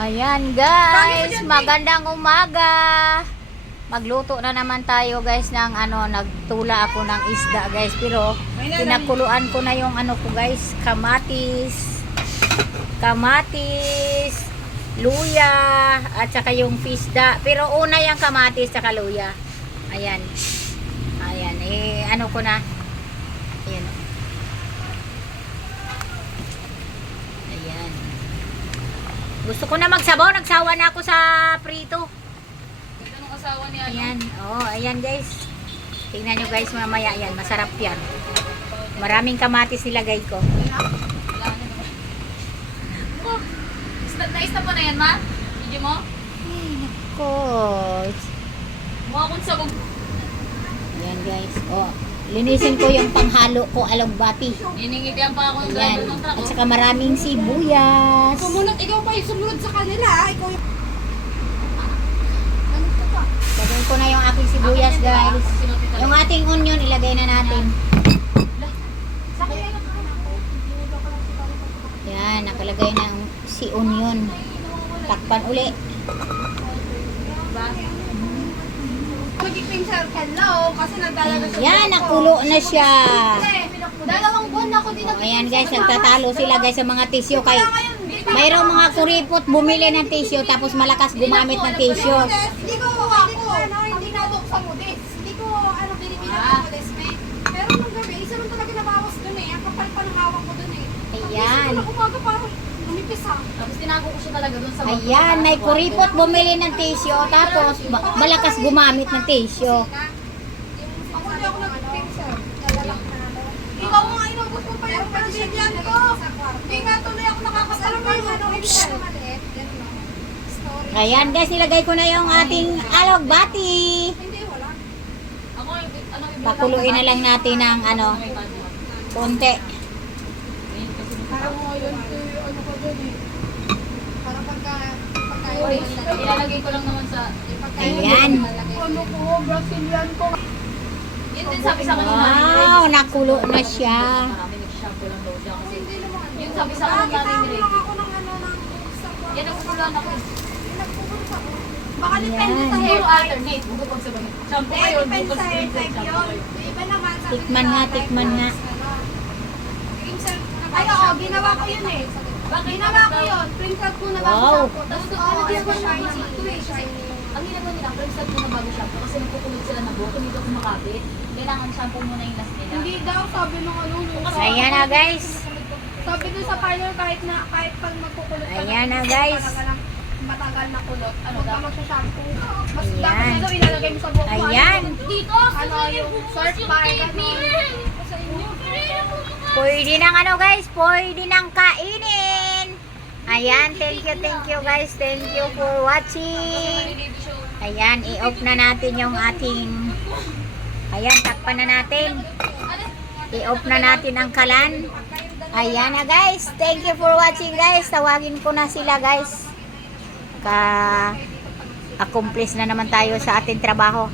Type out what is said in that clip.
Ayan guys, magandang umaga. Magluto na naman tayo guys ng nagtula ako ng isda guys. Pero pinakuluan ko na yung ko guys, kamatis, luya, at saka yung pisda. Pero una yung kamatis saka luya. Ayan. Ayan, ko na. Ayan. Ayan. Gusto ko na magsabaw, nagsawa na ako sa prito. Asawa niya. Ayan, ayan guys. Tingnan nyo guys mamaya, yan, masarap yan. Maraming kamatis nilagay ko. Nais na pa na yan, ma? Hindi mo? Ay, nako. Mukha akong sabog. Ayan guys, linisin ko yung panghalo ko, alugbati. Iningitian pa ako ng Ayan, driver ng truck. at saka maraming sibuyas. Sumunod, ikaw pa yung sumunod sa kanila. Ikaw yung... Lagyan ko na yung aking sibuyas guys. Yung ating onion, ilagay na natin. Yan, nakalagay na si onion. Takpan uli. Magiging sa hello, kasi nagdalaga sa Yan, nakulo na siya. Dalawang buwan na ako din. Ayan guys, nagtatalo sila guys sa mga tissue. Kay mayroong mga kuripot bumili ng tissue tapos malakas gumamit ng tissue. Hindi ko hindi na sa modis. Hindi ko binibili ng modis, me. Pero nung gabi, isa rin talaga nabawas dun eh. Ang kapal pa ng hawak ko dun eh. Ayan. Kasi umaga parang lumipis ha. Tapos tinago ko siya talaga doon sa Ayan, may kuripot bumili ng tissue tapos malakas gumamit ng tissue. Ako hindi ako nag-pincer. Ikaw nga inubos mo pa yung pansilyan ko. Hindi nga tuloy ako nakakasal mo yung Ayan guys, nilagay ko na yung ating alugbati. Hindi, wala. Ako, Pakuluin na lang natin ng konti. Parang mo yun, ko dun eh. Parang pagka ilalagay ko lang naman sa... Ayan. Ano ko, Brazilian ko. Yun din sabi sa kanina. Wow, nakulo na siya. Marami nag-shampoo lang daw dyan kasi... Hindi naman. Yun sabi sa kanina natin ni Lang ako ng ng Yan ang kukulan ako. Baka depende sa Hair hair alternate. Bukod pag sa bagay. Shampoo kayo, Depende bukod sa sa hair spring type shampoo yun. kayo. Iba naman. sabi Tikman nila, nga, type tikman nga. Ay, oo, ginawa ko yun eh. Ginawa ko yun. Print out ko na bago Wow. shampoo. Tapos ito shiny. Ang ginagawa nila, first step muna bago shampoo kasi nagkukulog sila na buhok, hindi daw kumakapit. Kailangan shampoo muna yung last nila. Hindi daw, sabi ng Ayan na guys. Sabi dun sa parlor, kahit pag magkukulot ka Ayan na, guys. matagal na kulot. Ano ka magsha-shampoo? Mas Ayan. dapat na daw ilalagay mo sa buhok mo. Ayan. Dito! Ano yung search bar, gano'n. Sa inyo. Pwede nang guys, pwede nang kainin. Ayan, thank you guys. Thank you for watching. Ayan, i-off na natin yung ating... Ayan, takpan na natin. I-off na natin ang kalan. Ayan na guys. Thank you for watching guys. Tawagin ko na sila guys. Accomplish na naman tayo sa ating trabaho.